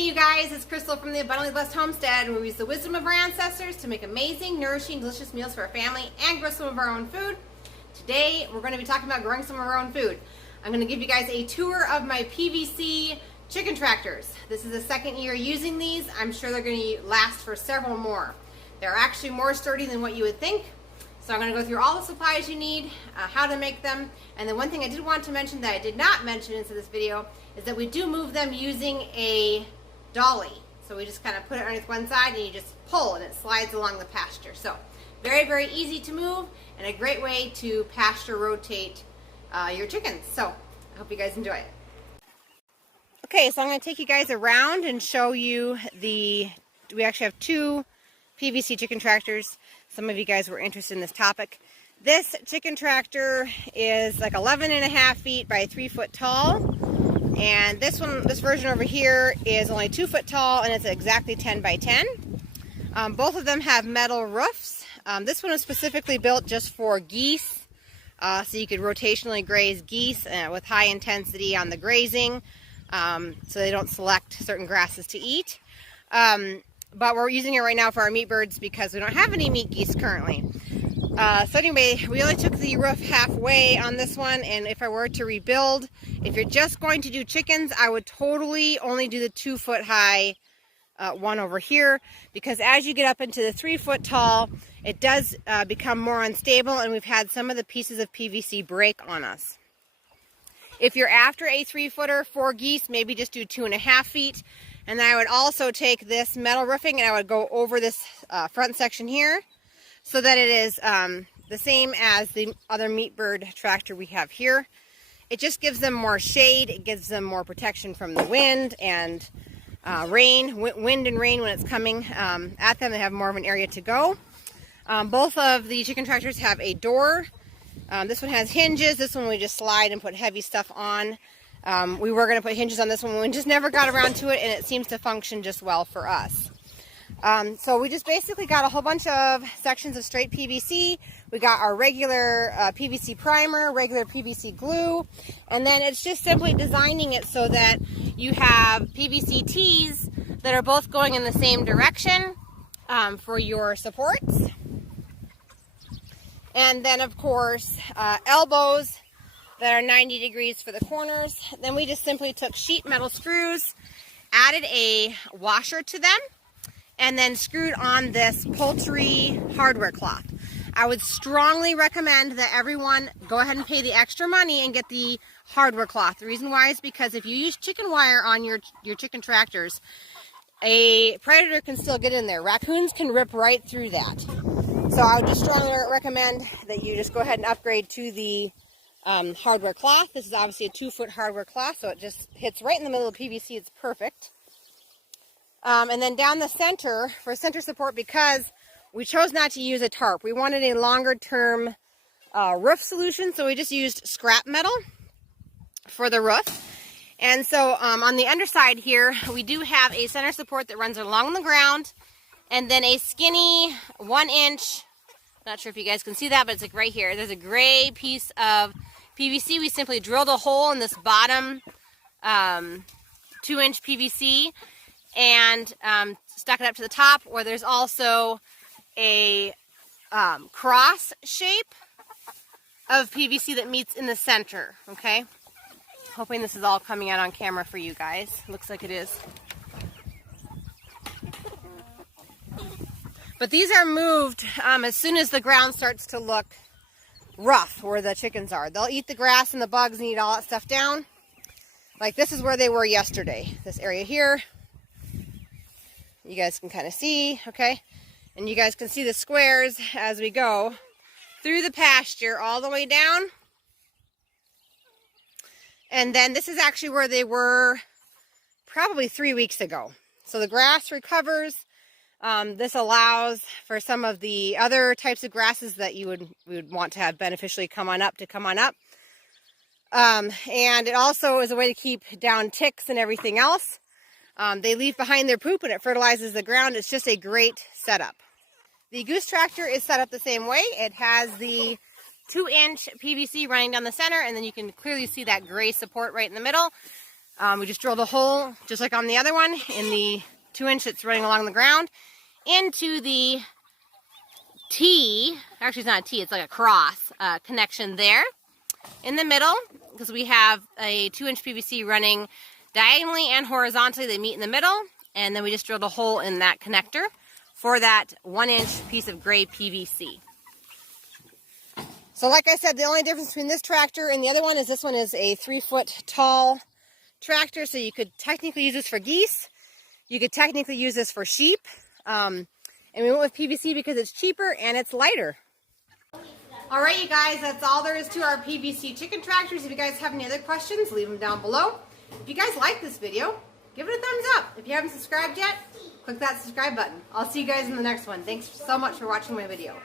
Hey you guys, it's Crystal from the Abundantly Blessed Homestead, and we use the wisdom of our ancestors to make amazing, nourishing, delicious meals for our family and grow some of our own food. Today we're going to be talking about growing some of our own food. I'm going to give you guys a tour of my PVC chicken tractors. This is the second year using these. I'm sure they're going to last for several more. They're actually more sturdy than what you would think. So I'm going to go through all the supplies you need, how to make them, and then one thing I did want to mention that I did not mention into this video is that we do move them using a dolly. So we just kind of put it underneath one side and you just pull and it slides along the pasture. So very, very easy to move and a great way to pasture rotate your chickens. So I hope you guys enjoy it. Okay, so I'm going to take you guys around and show you we actually have two PVC chicken tractors. Some of you guys were interested in this topic. This chicken tractor is like 11.5 feet by 3 foot tall. And this version over here is only 2 foot tall and it's exactly 10 by 10. Both of them have metal roofs. This one is specifically built just for geese. So you could rotationally graze geese with high intensity on the grazing. So they don't select certain grasses to eat. But we're using it right now for our meat birds because we don't have any meat geese currently. So anyway, we only took the roof halfway on this one, and if I were to rebuild, if you're just going to do chickens, I would totally only do the 2 foot high one over here, because as you get up into the 3 foot tall, it does become more unstable, and we've had some of the pieces of PVC break on us. If you're after a 3 footer for geese, maybe just do 2.5 feet. And then I would also take this metal roofing and I would go over this front section here so that it is the same as the other meat bird tractor we have here. It just gives them more shade. It gives them more protection from the wind and rain. Wind and rain when it's coming at them. They have more of an area to go. Both of the chicken tractors have a door. This one has hinges. This one we just slide and put heavy stuff on. We were going to put hinges on this one. We just never got around to it, and it seems to function just well for us. So we just basically got a whole bunch of sections of straight PVC. We got our regular PVC primer, regular PVC glue, and then it's just simply designing it so that you have PVC tees that are both going in the same direction for your supports. And then, of course, elbows that are 90 degrees for the corners. Then we just simply took sheet metal screws, added a washer to them, and then screwed on this poultry hardware cloth. I would strongly recommend that everyone go ahead and pay the extra money and get the hardware cloth. The reason why is because if you use chicken wire on your chicken tractors, a predator can still get in there. Raccoons can rip right through that. So I would just strongly recommend that you just go ahead and upgrade to the hardware cloth. This is obviously a 2 foot hardware cloth, so it just hits right in the middle of PVC. It's perfect. And then down the center, for center support, because we chose not to use a tarp, we wanted a longer term roof solution, so we just used scrap metal for the roof. And so on the underside here, we do have a center support that runs along the ground, and then a skinny 1 inch, not sure if you guys can see that, but it's like right here. There's a gray piece of PVC. We simply drilled a hole in this bottom 2 inch PVC and stuck it up to the top, where there's also a cross shape of PVC that meets in the center, okay? Hoping this is all coming out on camera for you guys. Looks like it is. But these are moved as soon as the ground starts to look rough where the chickens are. They'll eat the grass and the bugs and eat all that stuff down. Like this is where they were yesterday. This area here. You guys can kind of see, okay? And you guys can see the squares as we go through the pasture all the way down. And then this is actually where they were probably 3 weeks ago. So the grass recovers. This allows for some of the other types of grasses that we would want to have beneficially come on up. And it also is a way to keep down ticks and everything else. They leave behind their poop and it fertilizes the ground. It's just a great setup. The goose tractor is set up the same way. It has the 2 inch PVC running down the center, and then you can clearly see that gray support right in the middle. We just drilled a hole, just like on the other one, in the 2-inch that's running along the ground, into the T, actually it's not a T, it's like a cross connection there in the middle, because we have a 2-inch PVC running diagonally and horizontally. They meet in the middle, and then we just drilled a hole in that connector for that 1-inch piece of gray PVC. So like I said, the only difference between this tractor and the other one is this one is a 3-foot tall tractor, so you could technically use this for geese. You could technically use this for sheep. And we went with PVC because it's cheaper and it's lighter. All right, you guys, that's all there is to our PVC chicken tractors. If you guys have any other questions, leave them down below. If you guys like this video, give it a thumbs up. If you haven't subscribed yet, click that subscribe button. I'll see you guys in the next one. Thanks so much for watching my video.